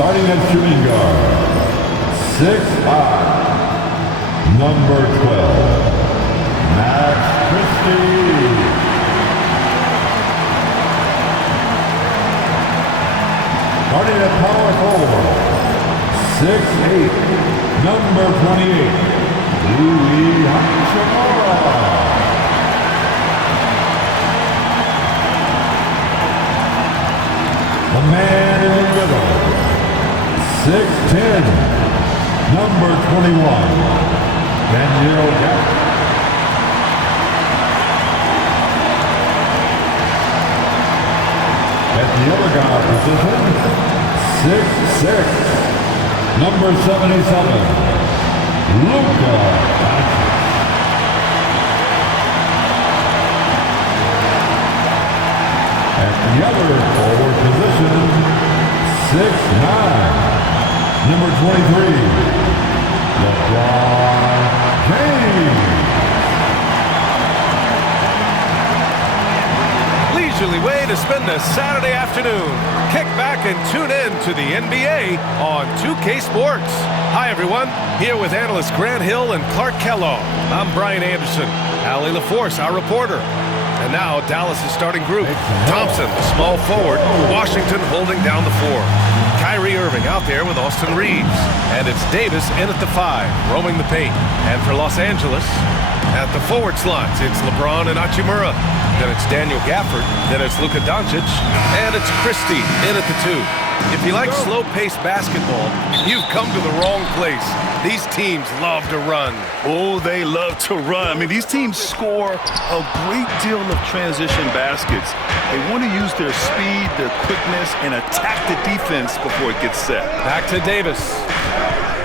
Starting at shooting guard, 6'5", number 12, Max Christie. Starting at power forward, 6'8", number 28, Luka. The man in the middle, 6'10", number 21, Gafford. At the other guard position, 6'6", number 77, Luka. At the other forward position, 6'9", number 23, LeBron James. Leisurely way to spend a Saturday afternoon. Kick back and tune in to the NBA on 2K Sports. Hi, everyone. Here with analysts Grant Hill and Clark Kellogg. I'm Brian Anderson. Allie LaForce, our reporter. And now Dallas' starting group. Thompson, the small forward. Washington holding down the 4. Kyrie Irving out there with Austin Reaves. And it's Davis in at the 5, roaming the paint. And for Los Angeles, at the forward slots, it's LeBron and Hachimura. Then it's Daniel Gafford. Then it's Luka Doncic. And it's Christie in at the 2. If you like slow-paced basketball, you've come to the wrong place. These teams love to run. Oh, they love to run. I mean, these teams score a great deal of transition baskets. They want to use their speed, their quickness, and attack the defense before it gets set. Back to Davis.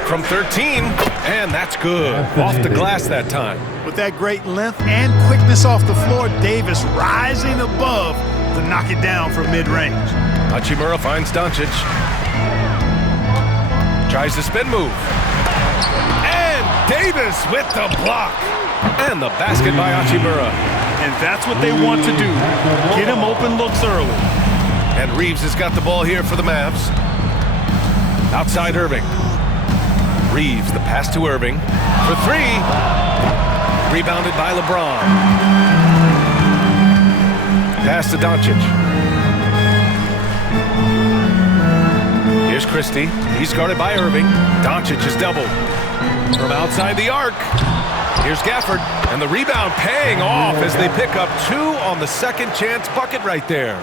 From 13, and that's good. Off the glass that time. With that great length and quickness off the floor, Davis rising above to knock it down from mid-range. Hachimura finds Doncic. Tries the spin move. And Davis with the block. And the basket by Hachimura. And that's what they want to do. Get him open looks early. And Reaves has got the ball here for the Mavs. Outside Irving. Reaves, the pass to Irving. For 3. Rebounded by LeBron. Pass to Doncic. Here's Christie. He's guarded by Irving. Doncic is doubled. From outside the arc. Here's Gafford. And the rebound paying off as they pick up 2 on the second chance bucket right there.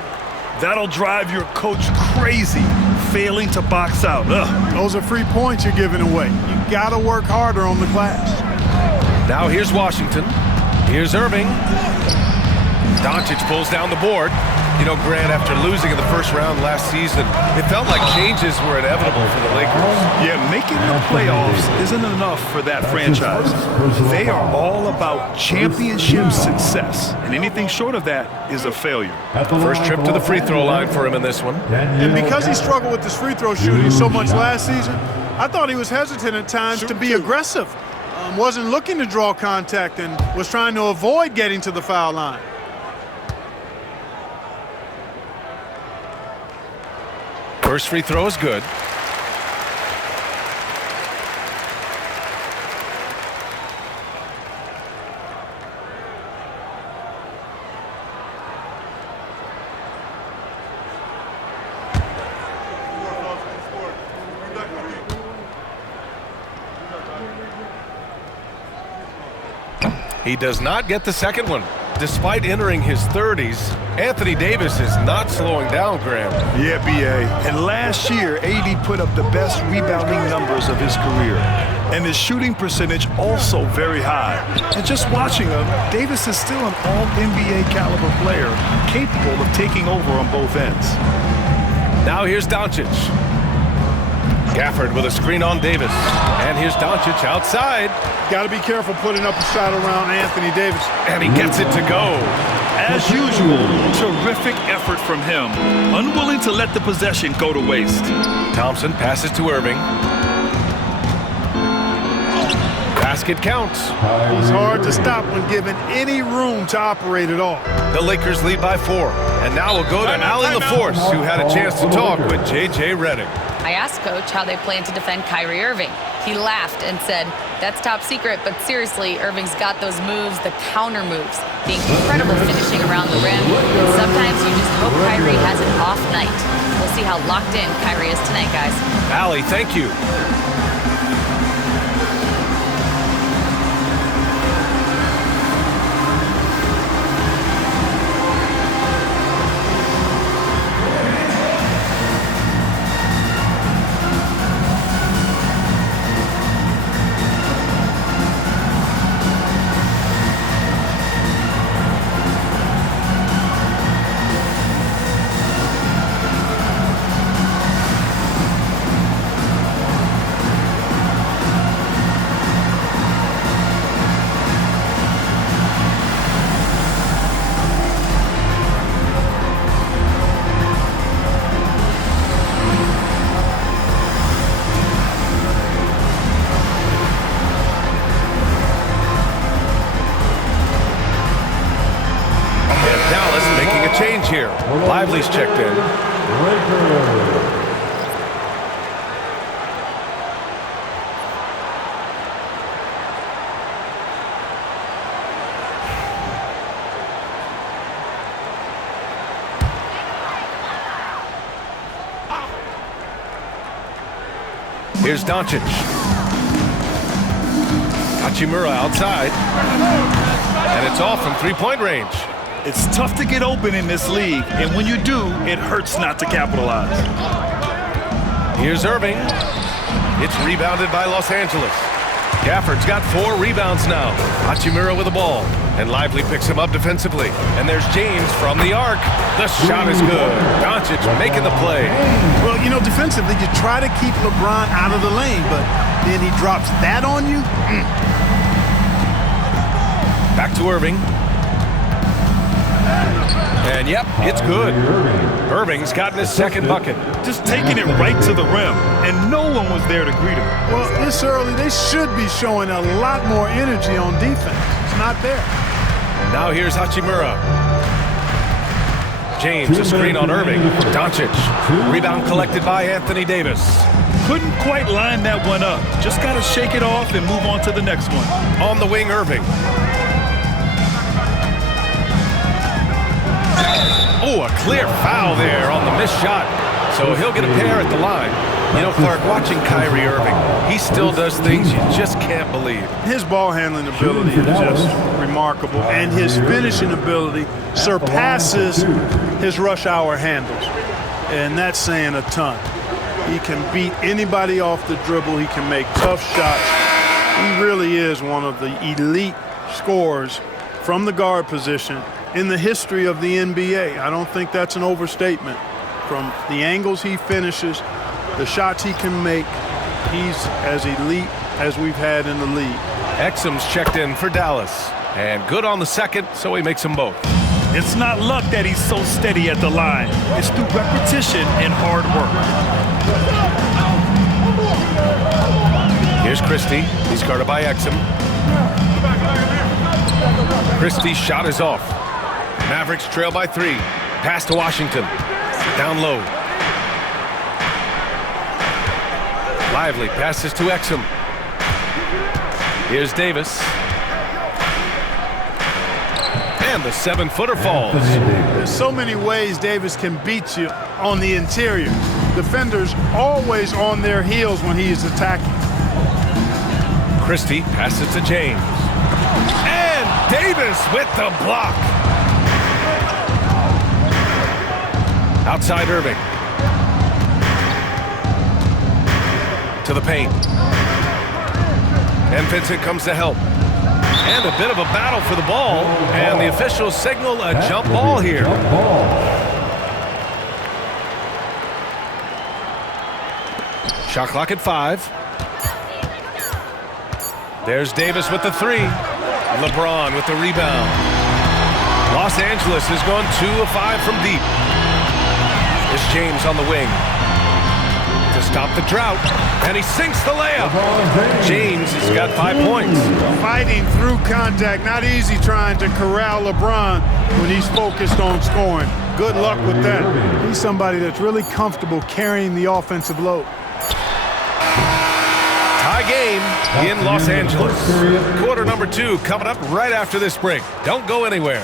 That'll drive your coach crazy, failing to box out. Ugh. Those are free points you're giving away. You gotta work harder on the glass. Now here's Washington. Here's Irving. Doncic pulls down the board. You know, Grant, after losing in the first round last season, it felt like changes were inevitable for the Lakers. Yeah, making the playoffs isn't enough for that franchise. They are all about championship success, and anything short of that is a failure. First trip to the free throw line for him in this one. And because he struggled with his free throw shooting so much last season, I thought he was hesitant at times to be aggressive. Wasn't looking to draw contact and was trying to avoid getting to the foul line. First free throw is good. He does not get the second one. Despite entering his 30s, Anthony Davis is not slowing down, Graham. Yeah, B.A. And last year, AD put up the best rebounding numbers of his career. And his shooting percentage also very high. And just watching him, Davis is still an all-NBA caliber player, capable of taking over on both ends. Now here's Doncic. Gafford with a screen on Davis. And here's Doncic outside. Got to be careful putting up a shot around Anthony Davis. And he gets it to go. As usual, terrific effort from him. Unwilling to let the possession go to waste. Thompson passes to Irving. Basket counts. He's hard to stop when given any room to operate at all. The Lakers lead by 4. And now we'll go to Allie LaForce, who had a chance to talk with J.J. Redick. I asked Coach how they plan to defend Kyrie Irving. He laughed and said, "That's top secret, but seriously, Irving's got those moves, the counter moves, the incredible finishing around the rim, and sometimes you just hope Kyrie has an off night." We'll see how locked in Kyrie is tonight, guys. Allie, thank you. Change here. Lively's checked in. Here's Doncic. Hachimura outside. And it's off from three-point range. It's tough to get open in this league, and when you do, it hurts not to capitalize. Here's Irving. It's rebounded by Los Angeles. Gafford's got 4 rebounds now. Hachimura with the ball, and Lively picks him up defensively. And there's James from the arc. The shot is good. Doncic making the play. Well, you know, defensively, you try to keep LeBron out of the lane, but then he drops that on you. Back to Irving. And yep, it's good. Irving's gotten his second bucket. Just taking it right to the rim, and no one was there to greet him. Well, this early, they should be showing a lot more energy on defense. It's not there. Now here's Hachimura. James, a screen on Irving. Doncic. Rebound collected by Anthony Davis. Couldn't quite line that one up. Just got to shake it off and move on to the next one. On the wing, Irving. Oh, a clear foul there on the missed shot. So he'll get a pair at the line. You know, Clark, watching Kyrie Irving, he still does things you just can't believe. His ball handling ability is just remarkable, and his finishing ability surpasses his rush hour handles. And that's saying a ton. He can beat anybody off the dribble. He can make tough shots. He really is one of the elite scorers from the guard position in the history of the NBA. I don't think that's an overstatement. From the angles he finishes, the shots he can make, he's as elite as we've had in the league. Exum's checked in for Dallas. And good on the second, so he makes them both. It's not luck that he's so steady at the line. It's through repetition and hard work. Here's Christie. He's guarded by Exum. Christie's shot is off. Mavericks trail by 3. Pass to Washington. Down low. Lively passes to Exum. Here's Davis. And the 7-footer falls. There's so many ways Davis can beat you on the interior. Defenders always on their heels when he is attacking. Christie passes to James. And Davis with the block. Outside Irving. To the paint. And Vincent comes to help. And a bit of a battle for the ball. And the officials signal a jump ball here. Shot clock at 5. There's Davis with the 3. LeBron with the rebound. Los Angeles has gone 2 of 5 from deep. There's James on the wing. to stop the drought, and he sinks the layup. James has got 5 points. Fighting through contact, not easy trying to corral LeBron when he's focused on scoring. Good luck with that. He's somebody that's really comfortable carrying the offensive load. Tie game in Los Angeles. Quarter number 2 coming up right after this break. Don't go anywhere.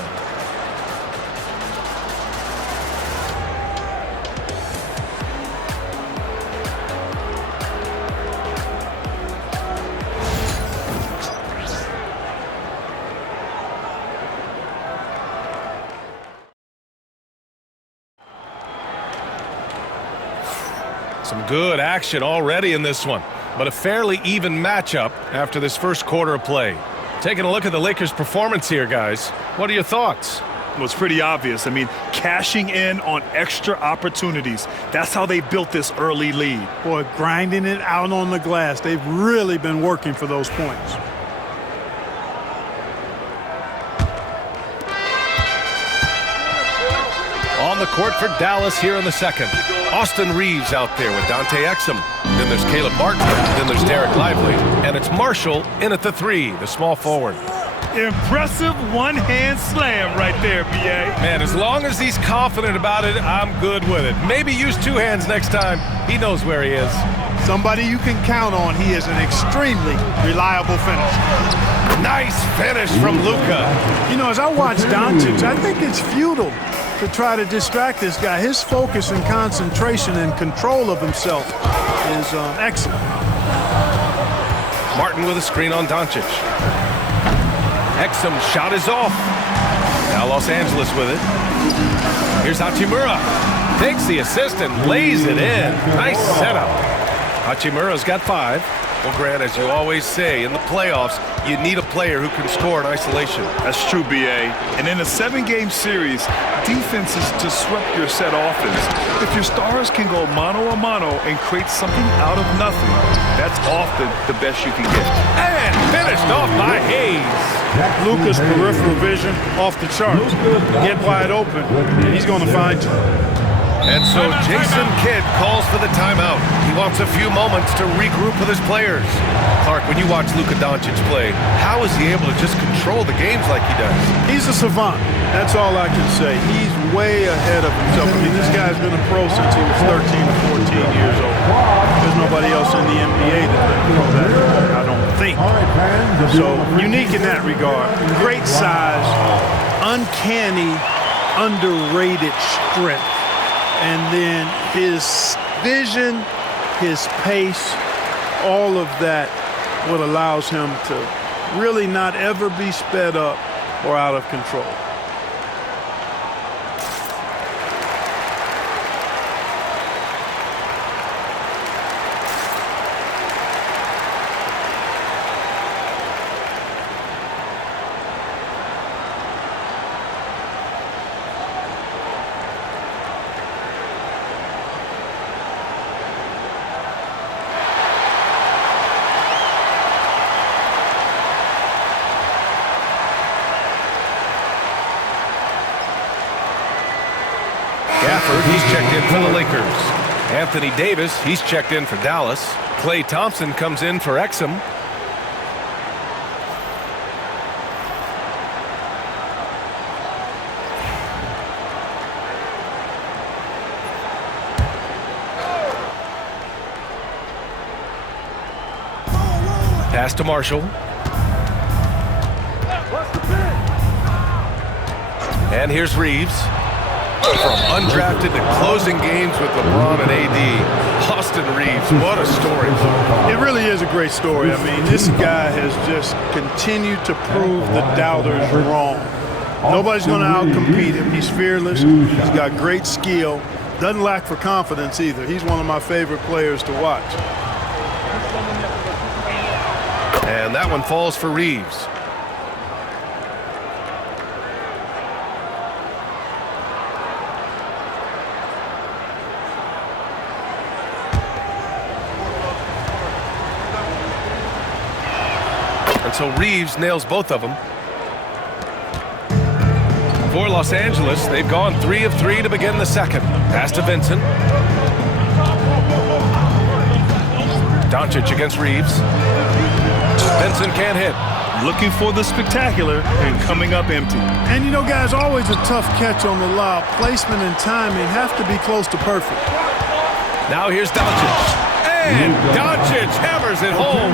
Some good action already in this one, but a fairly even matchup after this first quarter of play. Taking a look at the Lakers' performance here, guys. What are your thoughts? Well, it's pretty obvious. I mean, cashing in on extra opportunities. That's how they built this early lead. Boy, grinding it out on the glass. They've really been working for those points. On the court for Dallas here in the second. Austin Reaves out there with Dante Exum. Then there's Caleb Martin. Then there's Derek Lively. And it's Marshall in at the 3, the small forward. Impressive one-hand slam right there, B.A. Man, as long as he's confident about it, I'm good with it. Maybe use 2 hands next time. He knows where he is. Somebody you can count on. He is an extremely reliable finisher. Nice finish from Luka. You know, as I watch Doncic, I think it's futile to try to distract this guy. His focus and concentration and control of himself is excellent. Martin with a screen on Doncic. Exum shot is off. Now Los Angeles with it. Here's Hachimura. Takes the assist and lays it in. Nice setup. Hachimura's got 5. Well, Grant, as you always say, in the playoffs, you need a player who can score in isolation. That's true, B.A. And in a 7-game series, defense is disrupt your set offense. If your stars can go mano-a-mano and create something out of nothing, that's often the best you can get. And finished off by Hayes. Luka's peripheral vision off the charts. Get wide open, and he's going to find you. And so Jason Kidd calls for the timeout. He wants a few moments to regroup with his players. Clark, when you watch Luka Doncic play, how is he able to just control the games like he does? He's a savant. That's all I can say. He's way ahead of himself. I mean, this guy's been a pro since he was 13 or 14 years old. There's nobody else in the NBA that's been a pro that long, I don't think. So, unique in that regard. Great size, uncanny, underrated strength. And then his vision, his pace, all of that, what allows him to really not ever be sped up or out of control. Gafford, he's checked in for the Lakers. Anthony Davis, he's checked in for Dallas. Klay Thompson comes in for Exum. Pass to Marshall. And here's Reaves. From undrafted to closing games with LeBron and AD, Austin Reaves, what a story. It really is a great story. I mean, this guy has just continued to prove the doubters wrong. Nobody's going to outcompete him. He's fearless. He's got great skill. Doesn't lack for confidence either. He's one of my favorite players to watch. And that one falls for Reaves. And so Reaves nails both of them. For Los Angeles, they've gone 3 of 3 to begin the second. Pass to Vincent. Doncic against Reaves. Vincent can't hit. Looking for the spectacular and coming up empty. And you know, guys, always a tough catch on the lob. Placement and timing have to be close to perfect. Now here's Doncic. And Doncic hammers it home.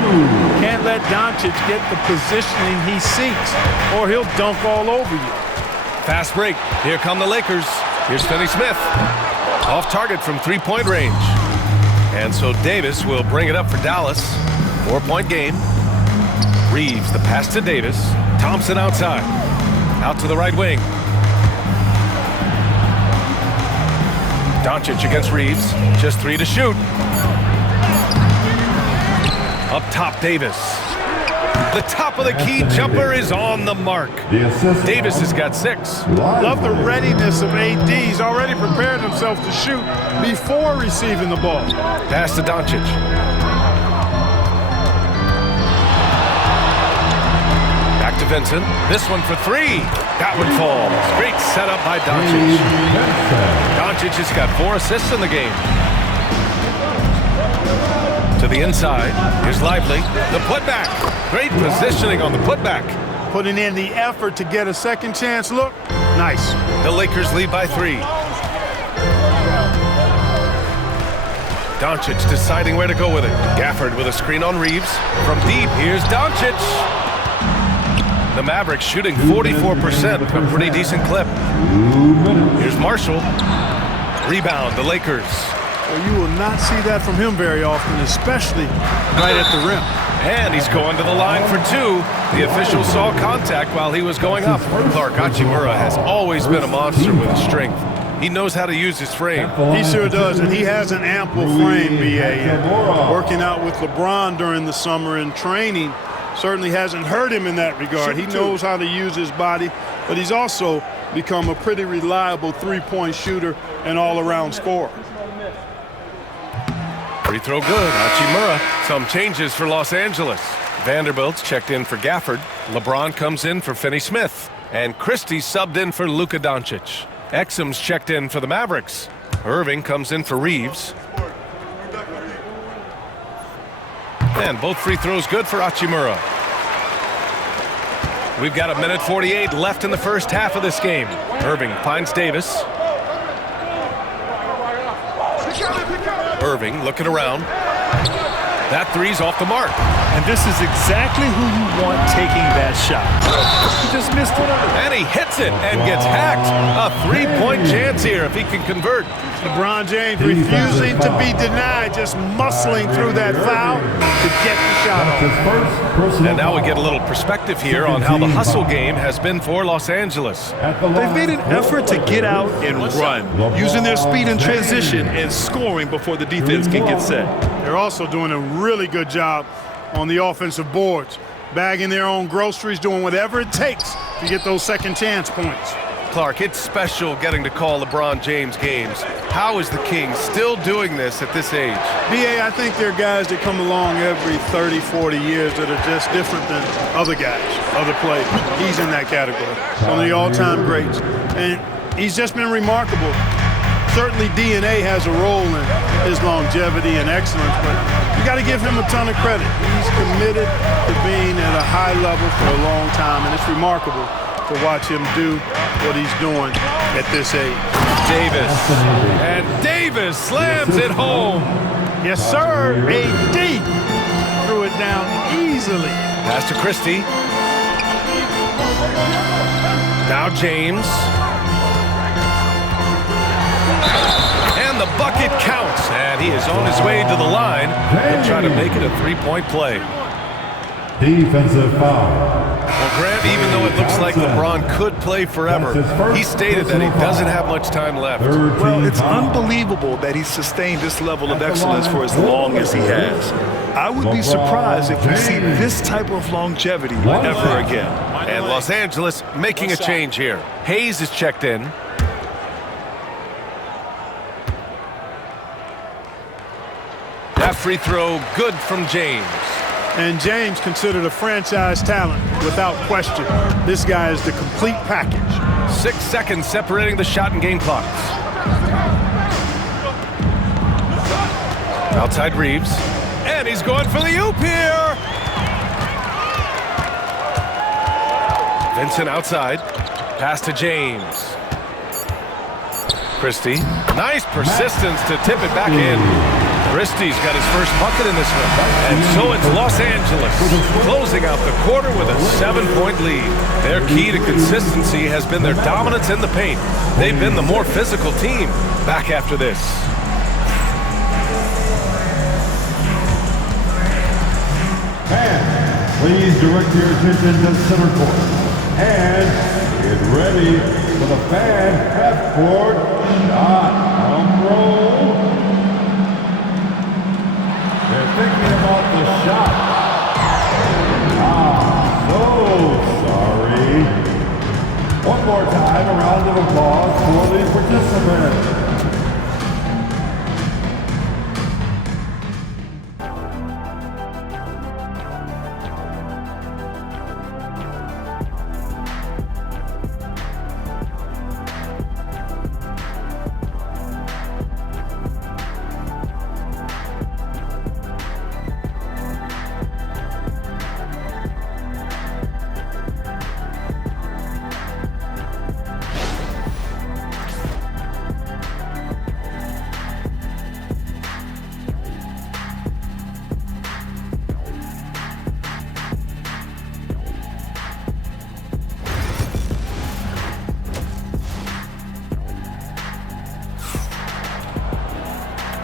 Can't let Doncic get the positioning he seeks, or he'll dunk all over you. Fast break. Here come the Lakers. Here's Finney Smith. Off target from three-point range. And so Davis will bring it up for Dallas. 4-point game. Reaves the pass to Davis. Thompson outside. Out to the right wing. Doncic against Reaves. Just 3 to shoot. Up top, Davis. The top of the key jumper is on the mark. Davis has got 6. Love the readiness of AD. He's already prepared himself to shoot before receiving the ball. Pass to Doncic. Back to Vincent. This one for 3. That one falls. Great setup by Doncic. Doncic has got 4 assists in the game. To the inside. Here's Lively. The putback. Great positioning on the putback. Putting in the effort to get a second chance look. Nice. The Lakers lead by 3. Doncic deciding where to go with it. Gafford with a screen on Reaves. From deep, here's Doncic. The Mavericks shooting 44%, a pretty decent clip. Here's Marshall. Rebound, the Lakers. Well, you will not see that from him very often, especially right at the rim. And he's going to the line for 2. The official saw contact while he was going up. Clark Hachimura has always been a monster with his strength. He knows how to use his frame. He sure does, and he has an ample frame, B.A. Working out with LeBron during the summer and training certainly hasn't hurt him in that regard. He knows how to use his body, but he's also become a pretty reliable three-point shooter and all-around scorer. Free throw good. Hachimura. Some changes for Los Angeles. Vanderbilt's checked in for Gafford. LeBron comes in for Finney Smith. And Christie subbed in for Luka Doncic. Exum's checked in for the Mavericks. Irving comes in for Reaves. And both free throws good for Hachimura. We've got 1:48 left in the first half of this game. Irving finds Davis. Irving looking around. That three's off the mark. And this is exactly who you want taking that shot. He just missed it. And he hits it and gets hacked. A 3-point chance here if he can convert. LeBron James refusing to be denied, just muscling through that foul to get the shot off. And now we get a little perspective here on how the hustle game has been for Los Angeles. They've made an effort to get out and run, using their speed in transition and scoring before the defense can get set. They're also doing a really good job on the offensive boards, bagging their own groceries, doing whatever it takes to get those second chance points. Clark, it's special getting to call LeBron James games. How is the King still doing this at this age? B.A., I think there are guys that come along every 30, 40 years that are just different than other guys, other players. He's in that category. One of the all-time greats. And he's just been remarkable. Certainly DNA has a role in his longevity and excellence, but you got to give him a ton of credit. He's committed to being at a high level for a long time, and it's remarkable to watch him do what he's doing at this age. Davis. And Davis slams it home. Yes, sir. AD threw it down easily. Pass to Christie. Now James. And the bucket counts. And he is on his way to the line and try to make it a 3-point play. Defensive foul. Well, Grant, even though it looks like LeBron could play forever, he stated that he doesn't have much time left. Well, it's unbelievable that he's sustained this level of excellence for as long as he has. I would be surprised if we see this type of longevity ever again. And Los Angeles making a change here. Hayes is checked in. That free throw good from James. And James considered a franchise talent without question. This guy is the complete package. 6 seconds separating the shot and game clocks. Outside Reaves. And And he's going for the oop here. Vincent outside. Pass to James. Christie. Nice persistence to tip it back in. Christie's got his first bucket in this one. And so it's Los Angeles closing out the quarter with a 7-point lead. Their key to consistency has been their dominance in the paint. They've been the more physical team. Back after this. And please direct your attention to center court. And get ready for the fan half-court shot on roll. They're thinking about the shot. So sorry. One more time, a round of applause for the participants.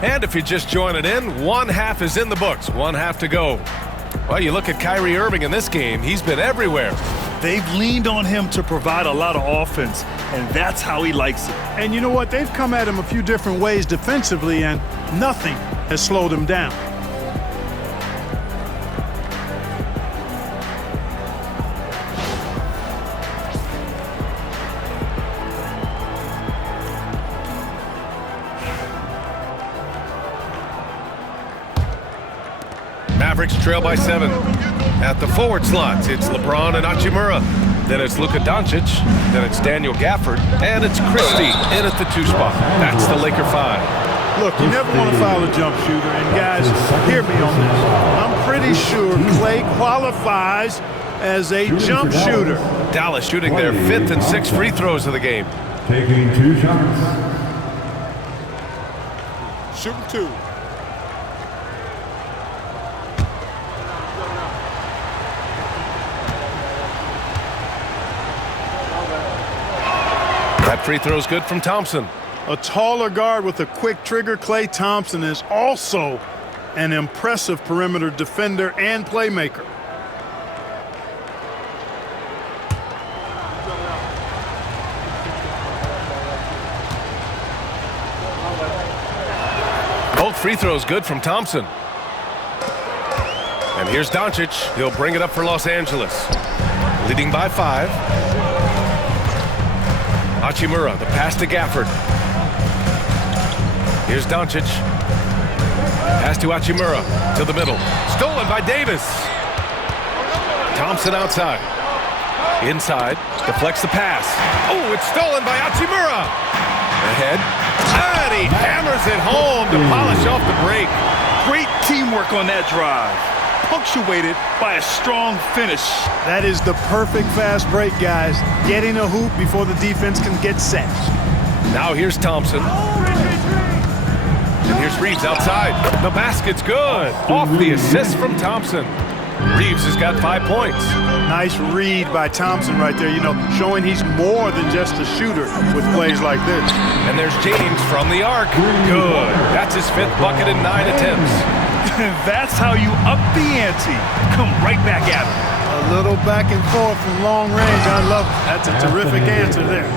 And if you're just joining in, one half is in the books, one half to go. Well, you look at Kyrie Irving in this game, he's been everywhere. They've leaned on him to provide a lot of offense, and that's how he likes it. And you know what? They've come at him a few different ways defensively, and nothing has slowed him down. Mavericks trail by 7. At the forward slots, it's LeBron and Hachimura. Then it's Luka Doncic. Then it's Daniel Gafford. And it's Christie in at the 2 spot. That's the Laker 5. Look, you never want to foul a jump shooter. And guys, hear me on this. I'm pretty sure Clay qualifies as a jump shooter. Dallas shooting their 5th and 6th free throws of the game. Taking 2 shots. Shooting 2. That free throw's good from Thompson. A taller guard with a quick trigger, Klay Thompson is also an impressive perimeter defender and playmaker. Both free throws good from Thompson. And here's Doncic. He'll bring it up for Los Angeles. Leading by 5. Hachimura, the pass to Gafford. Here's Doncic. Pass to Hachimura, to the middle. Stolen by Davis. Thompson outside. Inside, deflects the pass. Oh, it's stolen by Hachimura. Ahead. And he hammers it home to polish off the break. Great teamwork on that drive, punctuated by a strong finish. That is the perfect fast break, guys. Getting a hoop before the defense can get set. Now here's Thompson. And here's Reaves outside. The basket's good. Off the assist from Thompson. Reaves has got 5 points. Nice read by Thompson right there, showing he's more than just a shooter with plays like this. And there's James from the arc. Good. That's his 5th bucket in 9 attempts. That's how you up the ante. Come right back at him. A little back and forth from long range. I love it. That's a terrific answer there.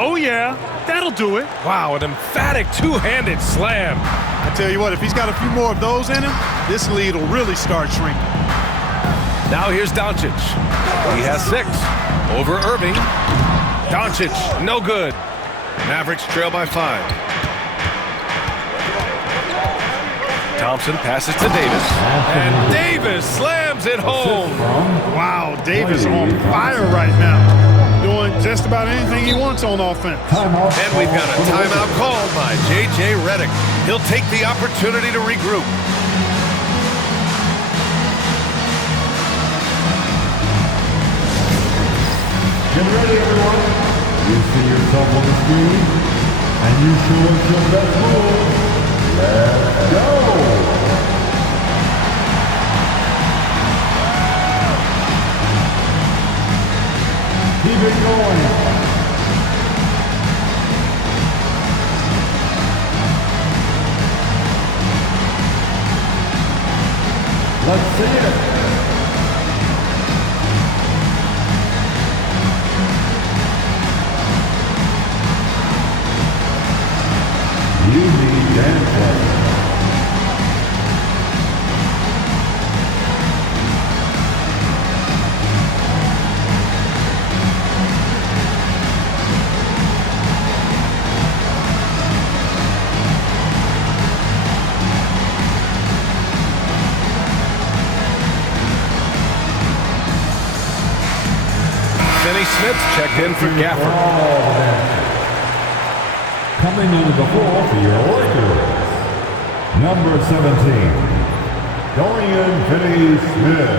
Oh, yeah. That'll do it. Wow, an emphatic 2-handed slam. I tell you what, if he's got a few more of those in him, this lead will really start shrinking. Now here's Doncic. He has 6. Over Irving. Doncic, no good. Mavericks trail by 5. Thompson passes to Davis. And Davis slams it home. Wow, Davis on fire right now. Doing just about anything he wants on offense. And we've got a timeout called by J.J. Redick. He'll take the opportunity to regroup. Get ready, everyone. You see yourself on the screen, and you show us your best move. Let's go. Keep it going. Let's see it. You need dance lessons. Finney Smith checked in for Gafford. Coming into the floor for your Lakers, number 17, Dorian Finney-Smith.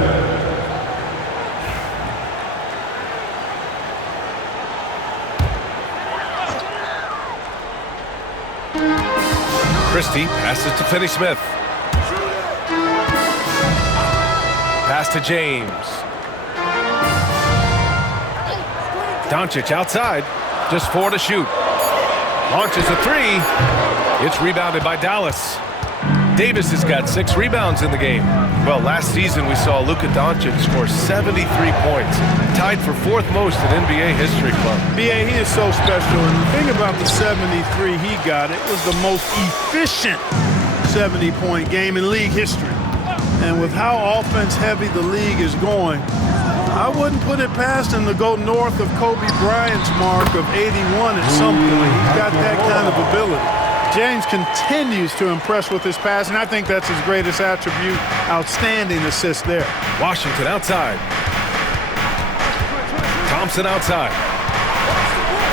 Christie passes to Finney Smith. Pass to James. Doncic outside, just 4 to shoot. Launches a 3. It's rebounded by Dallas. Davis has got 6 rebounds in the game. Well, last season we saw Luka Doncic score 73 points, tied for 4th most in NBA history club. B.A., he is so special, and the thing about the 73 he got, it was the most efficient 70-point game in league history. And with how offense-heavy the league is going, I wouldn't put it past him to go north of Kobe Bryant's mark of 81 at some point. He's got that kind of ability. James continues to impress with his passing. I think that's his greatest attribute. Outstanding assist there. Washington outside. Thompson outside.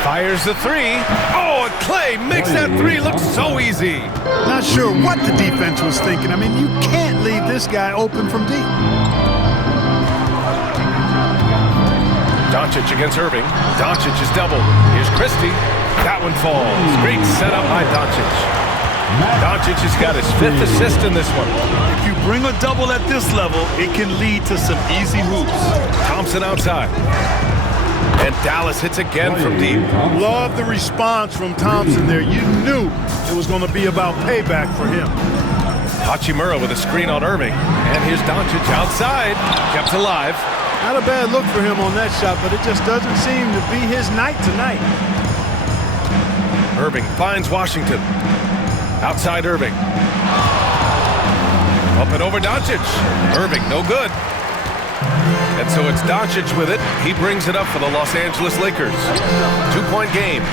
Fires the 3. Oh, and Clay makes that 3 look so easy. Not sure what the defense was thinking. I mean, you can't leave this guy open from deep. Doncic against Irving. Doncic is doubled. Here's Christie. That one falls. Great setup by Doncic. Doncic has got his 5th assist in this one. If you bring a double at this level, it can lead to some easy hoops. Thompson outside. And Dallas hits again from deep. Love the response from Thompson there. You knew it was going to be about payback for him. Hachimura with a screen on Irving. And here's Doncic outside. Kept alive. Not a bad look for him on that shot, but it just doesn't seem to be his night tonight. Irving finds Washington. Outside Irving. Up and over Doncic. Irving, no good. And so it's Doncic with it. He brings it up for the Los Angeles Lakers. 2-point game.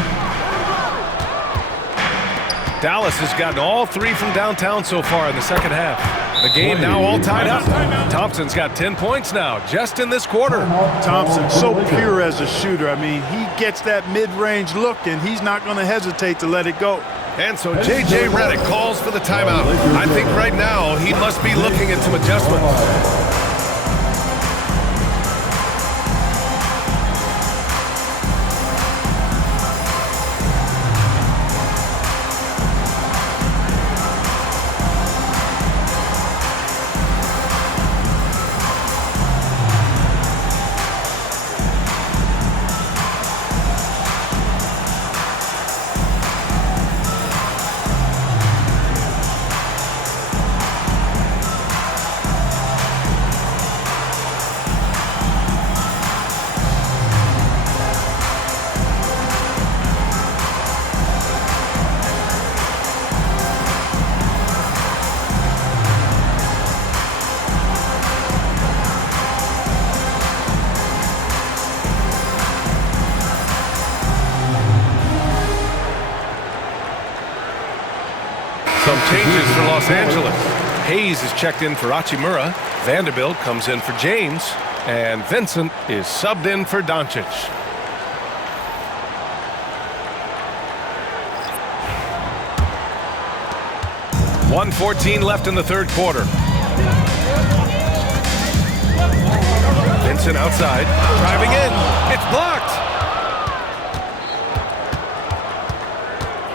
Dallas has gotten all 3 from downtown so far in the second half. The game now all tied up. Thompson's got 10 points now, just in this quarter. Thompson, so pure as a shooter. I mean, he gets that mid-range look, and he's not going to hesitate to let it go. And so J.J. Redick calls for the timeout. I think right now he must be looking at some adjustments. Some changes for Los Angeles. Hayes is checked in for Hachimura. Vanderbilt comes in for James. And Vincent is subbed in for Doncic. .114 left in the third quarter. Vincent outside, driving in. It's blocked.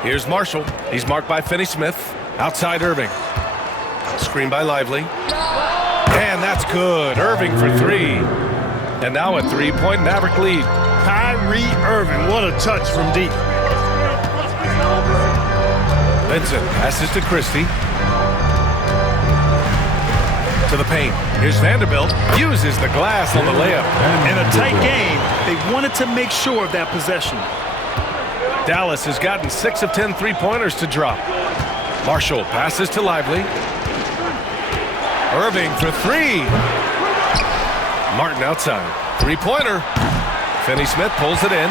Here's Marshall. He's marked by Finney-Smith. Outside Irving. Screen by Lively. And that's good. Irving for three. And now a three-point Maverick lead. Kyrie Irving, what a touch from deep. Vincent passes to Christie. To the paint. Here's Vanderbilt. Uses the glass on the layup. In a tight game, they wanted to make sure of that possession. Dallas has gotten 6 of 10 three-pointers to drop. Marshall passes to Lively. Irving for three. Martin outside. Three-pointer. Finney-Smith pulls it in.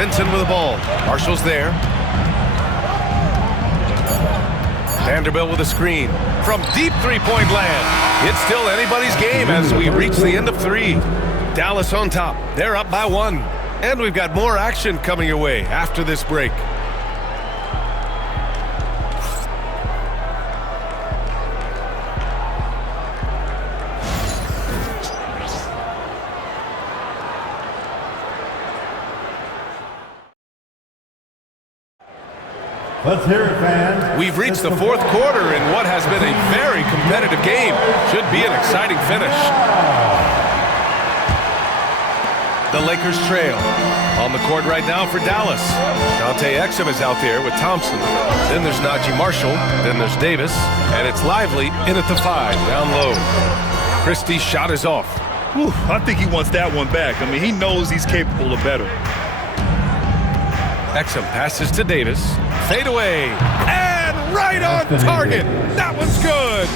Vincent with the ball. Marshall's there. Vanderbilt with a screen. From deep three-point land. It's still anybody's game as we reach the end of three. Dallas on top. They're up by 1. And we've got more action coming your way after this break. Let's hear it, fans. We've reached the fourth quarter in what has been a very competitive game. Should be an exciting finish. The Lakers trail. On the court right now for Dallas. Dante Exum is out there with Thompson. Then there's Najee Marshall. Then there's Davis. And it's Lively in at the 5, down low. Christie's shot is off. Whew, I think he wants that one back. I mean, he knows he's capable of better. Exum passes to Davis. Fade away. And right on target. That one's good.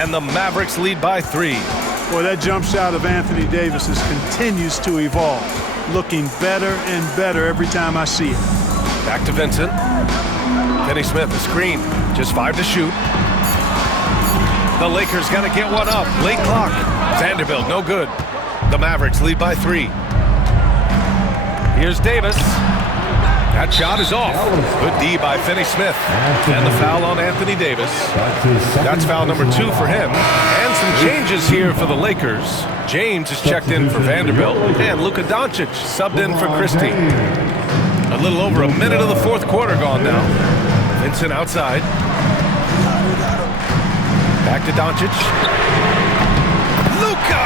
And the Mavericks lead by 3. Boy, that jump shot of Anthony Davis continues to evolve. Looking better and better every time I see it. Back to Vincent. Finney-Smith, the screen. Just 5 to shoot. The Lakers got to get one up. Late clock. Vanderbilt, no good. The Mavericks lead by 3. Here's Davis. That shot is off. Good D by Finney-Smith. And the foul on Anthony Davis. That's foul number 2 for him. And some changes here for the Lakers. James is checked in for Vanderbilt. And Luka Doncic subbed in for Christie. A little over a minute of the fourth quarter gone now. Vincent outside. Back to Doncic. Luka!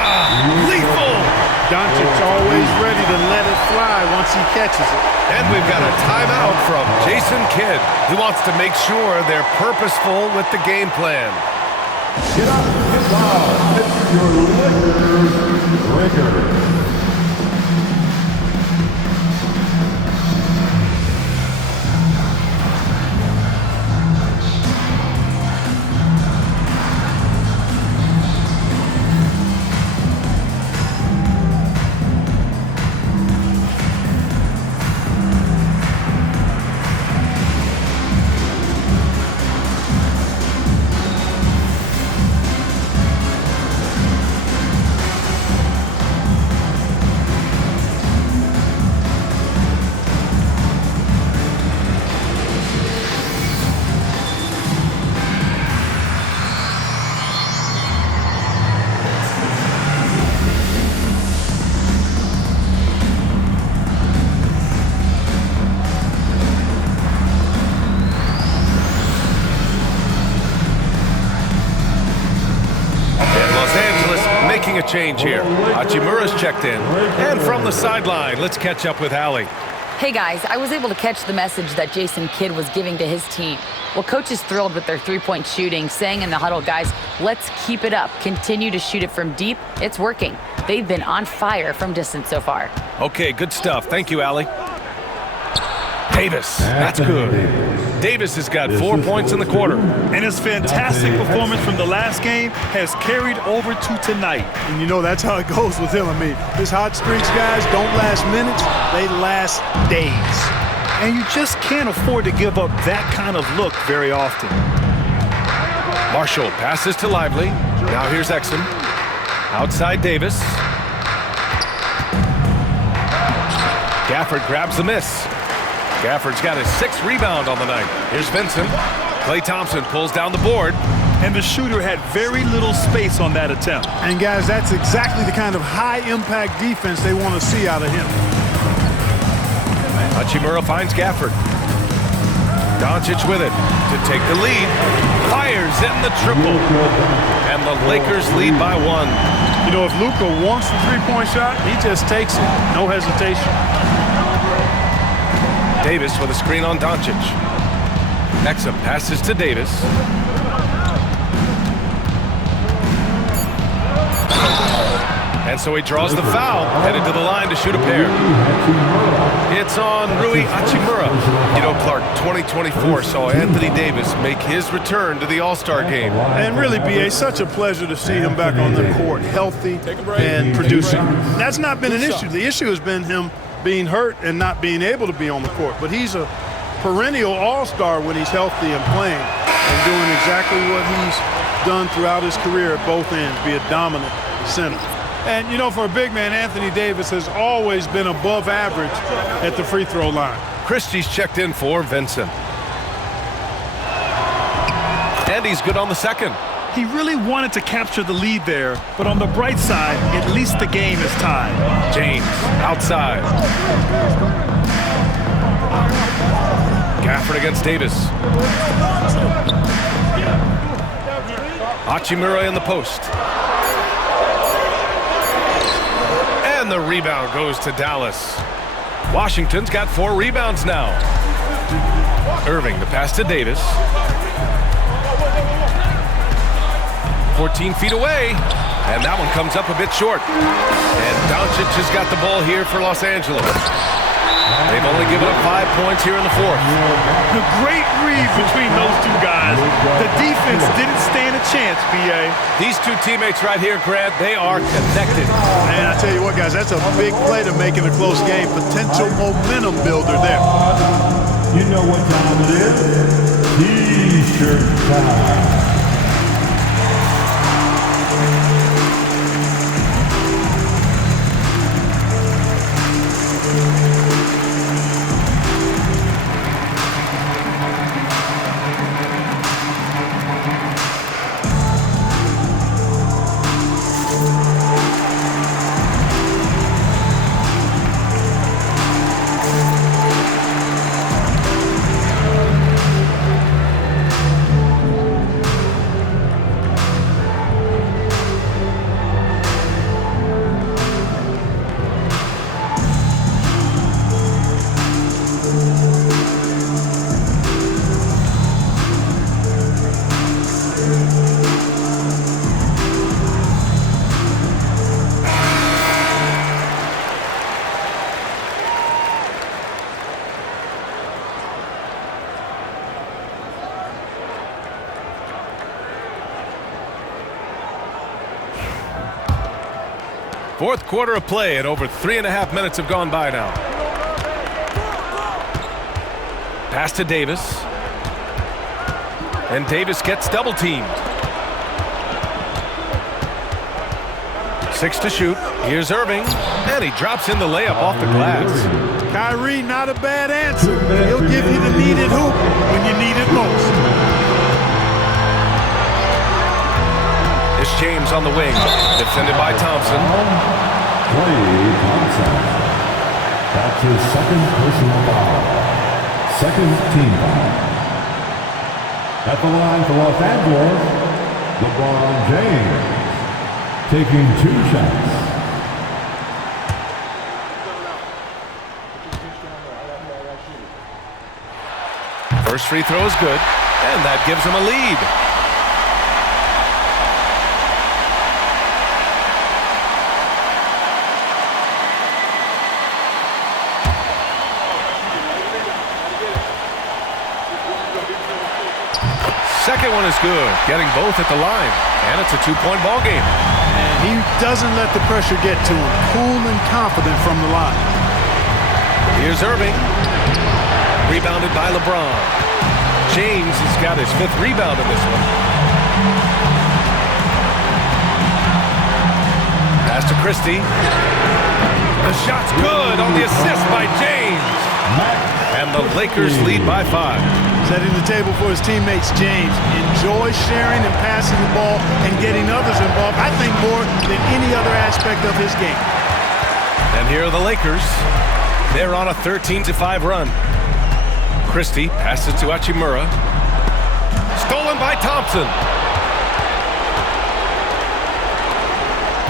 Lethal! Doncic always ready to let it fly once he catches it. And we've got a timeout from Jason Kidd, who wants to make sure they're purposeful with the game plan. Get up, get down. It's your Lakers breaker. A change here. Hachimura's checked in. And from the sideline, let's catch up with Allie. Hey guys, I was able to catch the message that Jason Kidd was giving to his team. Well, coach is thrilled with their three-point shooting, saying in the huddle, guys, let's keep it up. Continue to shoot it from deep. It's working. They've been on fire from distance so far. Okay, good stuff. Thank you, Allie. Davis, that's good. Davis has got 4 points in the quarter. And his fantastic performance from the last game has carried over to tonight. And you know, that's how it goes with him. I mean, his hot streaks, guys, don't last minutes. They last days. And you just can't afford to give up that kind of look very often. Marshall passes to Lively. Now here's Exum. Outside Davis. Gafford grabs the miss. Gafford's got his 6th rebound on the night. Here's Vincent. Klay Thompson pulls down the board. And the shooter had very little space on that attempt. And guys, that's exactly the kind of high-impact defense they want to see out of him. Hachimura finds Gafford. Doncic with it to take the lead. Fires in the triple. And the Lakers lead by 1. You know, if Luka wants the three-point shot, he just takes it. No hesitation. Davis with a screen on Doncic. Exum passes to Davis. And so he draws the foul, headed to the line to shoot a pair. It's on Rui Hachimura. You know, Clark, 2024 saw Anthony Davis make his return to the All-Star game. And really, B.A., such a pleasure to see him back on the court, healthy and producing. That's not been an issue. The issue has been him being hurt and not being able to be on the court. But he's a perennial all-star when he's healthy and playing and doing exactly what he's done throughout his career at both ends, be a dominant center. And, you know, for a big man, Anthony Davis has always been above average at the free throw line. Christie's checked in for Vincent. And he's good on the second. He really wanted to capture the lead there, but on the bright side, at least the game is tied. James outside. Gafford against Davis. Hachimura in the post. And the rebound goes to Dallas. Washington's got 4 rebounds now. Irving, the pass to Davis. 14 feet away, and that one comes up a bit short. And Doncic has got the ball here for Los Angeles. They've only given up 5 points here in the fourth. The great read between those two guys. The defense didn't stand a chance, B.A. These two teammates right here, Grant, they are connected. Man, I tell you what, guys, that's a big play to make in a close game. Potential momentum builder there. You know what time it is? T-shirt time. Fourth quarter of play, and over 3.5 minutes have gone by now. Pass to Davis. And Davis gets double teamed. 6 to shoot. Here's Irving. And he drops in the layup off the glass. Kyrie, not a bad answer. He'll give you the needed hoop when you need it most. It's James on the wing, defended by Thompson. Klay Thompson. That's his second personal foul. Second team foul. At the line for Los Angeles, LeBron James. Taking 2 shots. First free throw is good, and that gives him a lead. Second one is good, getting both at the line, and it's a 2-point ball game. And he doesn't let the pressure get to him. Cool and confident from the line. Here's Irving, rebounded by LeBron. James has got his 5th rebound in this one. Pass to Christie. The shot's good on the assist by James. And the Lakers lead by 5. Setting the table for his teammates, James. Enjoys sharing and passing the ball and getting others involved, I think, more than any other aspect of his game. And here are the Lakers. They're on a 13-5 run. Christie passes to Hachimura. Stolen by Thompson.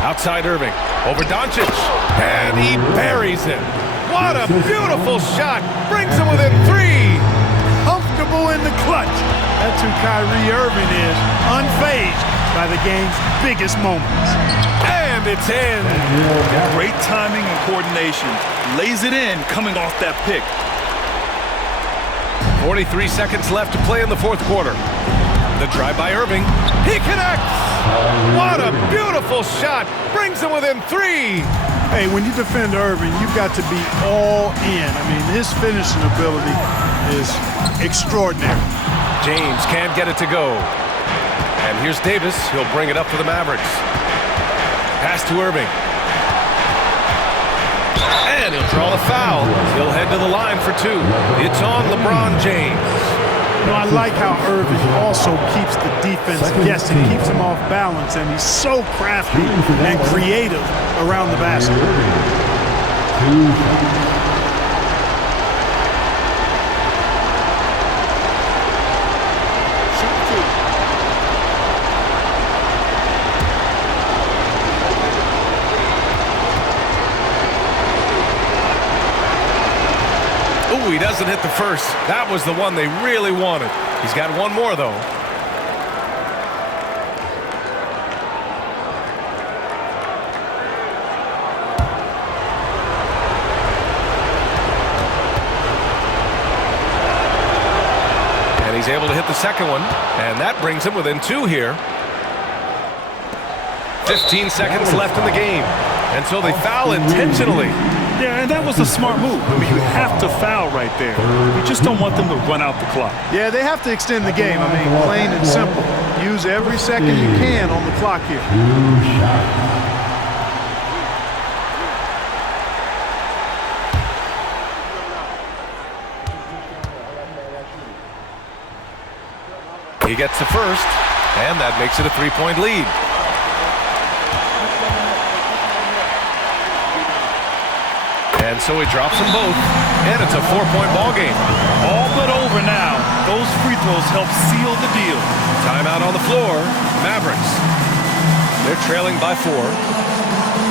Outside Irving. Over Doncic. And he buries it. What a beautiful shot. Brings him within 3. Comfortable in the clutch. That's who Kyrie Irving is. Unfazed by the game's biggest moments. And it's in. Great timing and coordination. Lays it in coming off that pick. 43 seconds left to play in the fourth quarter. The drive by Irving. He connects. What a beautiful shot. Brings him within 3. Hey, when you defend Irving, you've got to be all in. I mean, his finishing ability is extraordinary. James can't get it to go. And here's Davis. He'll bring it up for the Mavericks. Pass to Irving. And he'll draw the foul. He'll head to the line for 2. It's on LeBron James. You know, I like how Irving also keeps the defense guessing, keeps them off balance, and he's so crafty and creative around the basket. Ooh, he doesn't hit the first. That was the one they really wanted. He's got one more, though. And he's able to hit the second one, and that brings him within 2 here. 15 seconds left in the game, and so they foul intentionally. Yeah, and that was a smart move. I mean, you have to foul right there. You just don't want them to run out the clock. Yeah, they have to extend the game. I mean, plain and simple. Use every second you can on the clock here. He gets the first, and that makes it a 3-point lead. And so he drops them both, and it's a 4-point ball game. All but over now. Those free throws help seal the deal. Timeout on the floor. Mavericks. They're trailing by 4.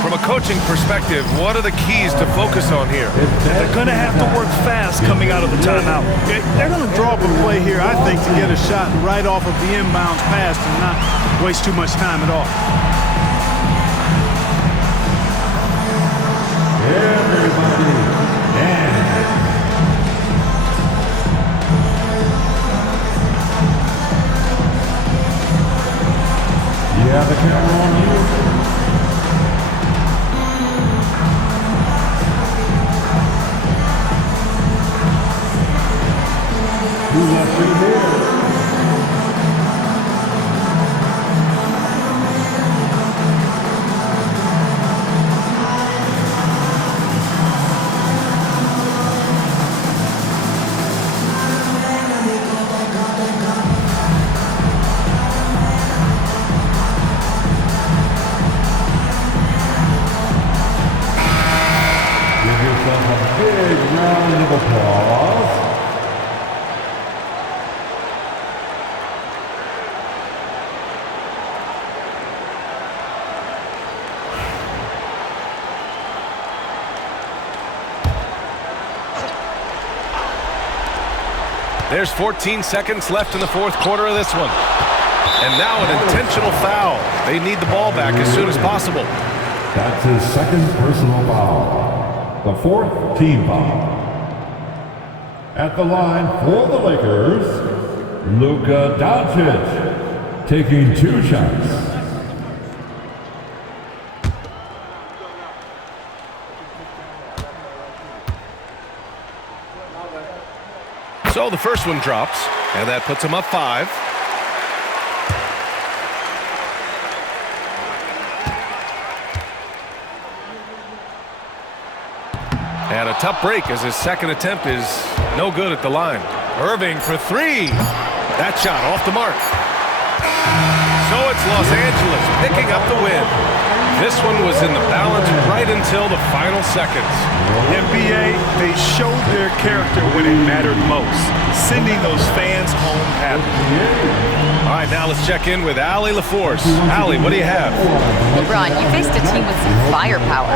From a coaching perspective, what are the keys to focus on here? They're going to have to work fast coming out of the timeout. They're going to draw up a play here, I think, to get a shot right off of the inbounds pass and not waste too much time at all. Everybody dance. You have the camera on you. Who left you here? Big round of applause. There's 14 seconds left in the fourth quarter of this one. And now an intentional foul. They need the ball back as soon as possible. That's his second personal foul. The 4th team foul. At the line for the Lakers, Luka Doncic, taking 2 shots. So the first one drops, and that puts him up 5. And a tough break as his second attempt is no good at the line. Irving for 3. That shot off the mark. So it's Los Angeles picking up the win. This one was in the balance right in until the final seconds. NBA, they showed their character when it mattered most, sending those fans home happy. All right, now let's check in with Allie LaForce. Allie, what do you have? LeBron, you faced a team with some firepower.